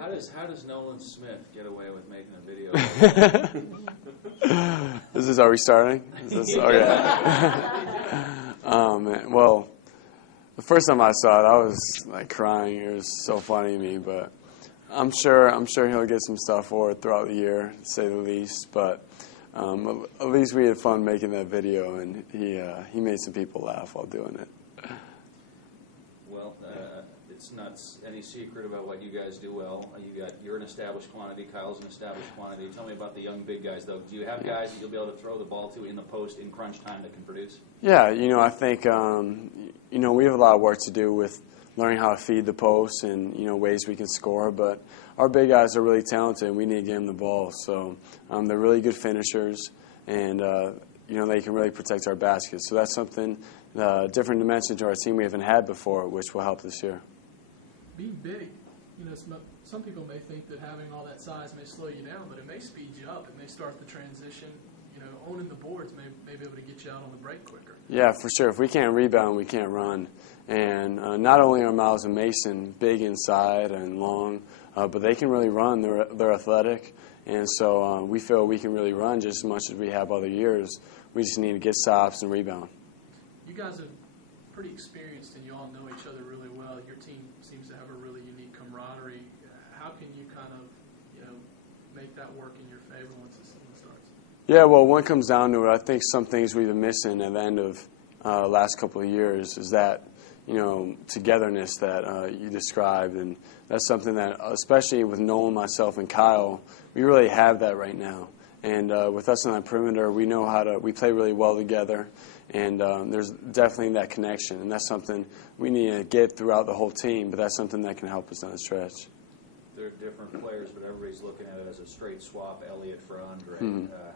How does Nolan Smith get away with making a video? Are we starting? Man. Well, the first time I saw it, I was like crying. It was so funny to me, but I'm sure he'll get some stuff for it throughout the year, to say the least. But at least we had fun making that video, and he made some people laugh while doing it. Well, it's not any secret about what you guys do well. You're an established quantity. Kyle's an established quantity. Tell me about the young big guys, though. Do you have guys that you'll be able to throw the ball to in the post in crunch time that can produce? Yeah, I think we have a lot of work to do with learning how to feed the post and ways we can score. But our big guys are really talented, and we need to get them the ball. So they're really good finishers, and they can really protect our baskets. So that's something, different dimension to our team we haven't had before, which will help this year. Being big, some people may think that having all that size may slow you down, but it may speed you up. It may start the transition. Owning the boards may be able to get you out on the break quicker. Yeah, for sure. If we can't rebound, we can't run. And not only are Miles and Mason big inside and long, but they can really run. They're athletic. And so we feel we can really run just as much as we have other years. We just need to get stops and rebound. You guys are pretty experienced, and you all know each other really well. Your team seems to have a really unique camaraderie. How can you kind of, make that work in your favor once the season starts? Yeah, well, when it comes down to it, I think some things we've been missing at the end of last couple of years is that, togetherness that you described. And that's something that, especially with Nolan, myself, and Kyle, we really have that right now. And with us on that perimeter, we play really well together. And there's definitely that connection. And that's something we need to get throughout the whole team, but that's something that can help us down the stretch. They're different players, but everybody's looking at it as a straight swap, Elliott for Andre.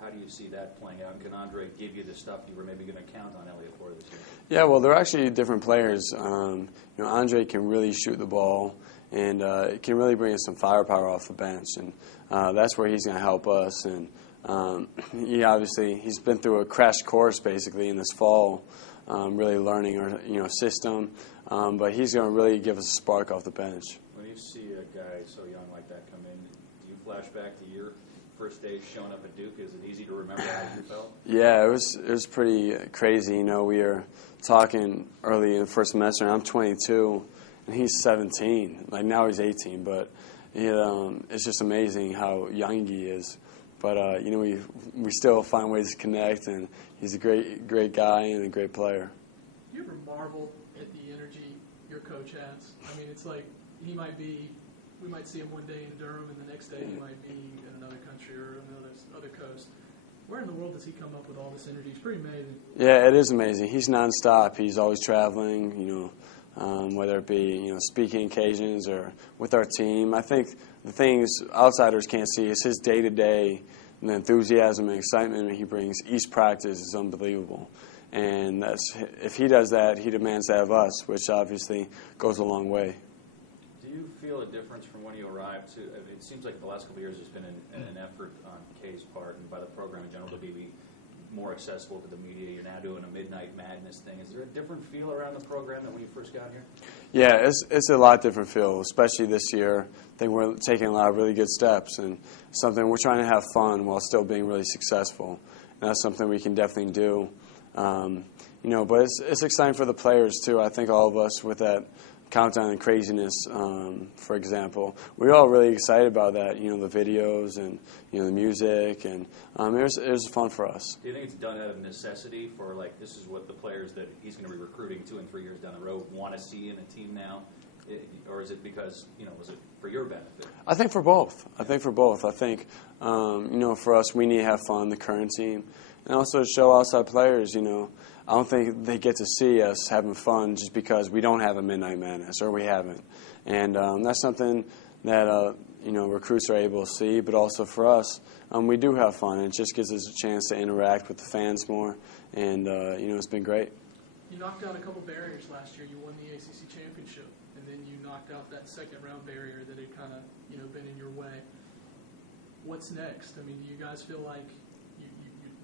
How do you see that playing out? And can Andre give you the stuff you were maybe going to count on Elliott for this year? Yeah, well, they're actually different players. Andre can really shoot the ball, and it can really bring us some firepower off the bench, and that's where he's going to help us. And he's been through a crash course basically in this fall, really learning our system, but he's going to really give us a spark off the bench. When you see a guy so young like that come in, do you flash back to your first days showing up at Duke? Is it easy to remember how you felt? Yeah, it was pretty crazy. We were talking early in the first semester, and I'm 22, and he's 17. Like now he's 18, but it's just amazing how young he is. But we still find ways to connect, and he's a great guy and a great player. Do you ever marvel at the energy your coach has? I mean, it's like we might see him one day in Durham, and the next day he might be in another country or another coast. Where in the world does he come up with all this energy? It's pretty amazing. Yeah, it is amazing. He's nonstop. He's always traveling. Whether it be speaking occasions or with our team. I think the things outsiders can't see is his day-to-day, and the enthusiasm and excitement he brings each practice is unbelievable. And if he does that, he demands that of us, which obviously goes a long way. Do you feel a difference from when you arrived to? I mean, it seems like the last couple of years there's been an effort on Kay's part and by the program in general to be more accessible to the media. You're now doing a Midnight Madness thing. Is there a different feel around the program than when you first got here? Yeah, it's a lot different feel, especially this year. I think we're taking a lot of really good steps, and something we're trying to have fun while still being really successful. And that's something we can definitely do. But it's exciting for the players too. I think all of us with that countdown and craziness, for example, we're all really excited about that. The videos and the music, and it was fun for us. Do you think it's done out of necessity for this is what the players that he's going to be recruiting 2 and 3 years down the road want to see in a team now, or is it because was it for your benefit? I think for both. I think for us, we need to have fun, the current team, and also show outside players. I don't think they get to see us having fun just because we don't have a Midnight Madness or we haven't. And that's something that recruits are able to see, but also for us, we do have fun. It just gives us a chance to interact with the fans more, and it's been great. You knocked out a couple barriers last year. You won the ACC championship, and then you knocked out that second-round barrier that had kind of been in your way. What's next? I mean, do you guys feel like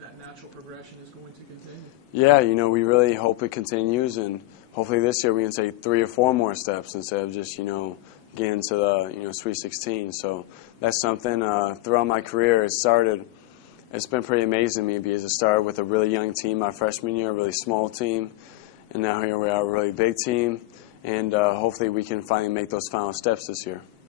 that natural progression is going to continue? Yeah, we really hope it continues, and hopefully this year we can take 3 or 4 more steps instead of just, get into the Sweet 16. So that's something throughout my career. It's been pretty amazing to me because it started with a really young team my freshman year, a really small team, and now here we are, a really big team, and hopefully we can finally make those final steps this year.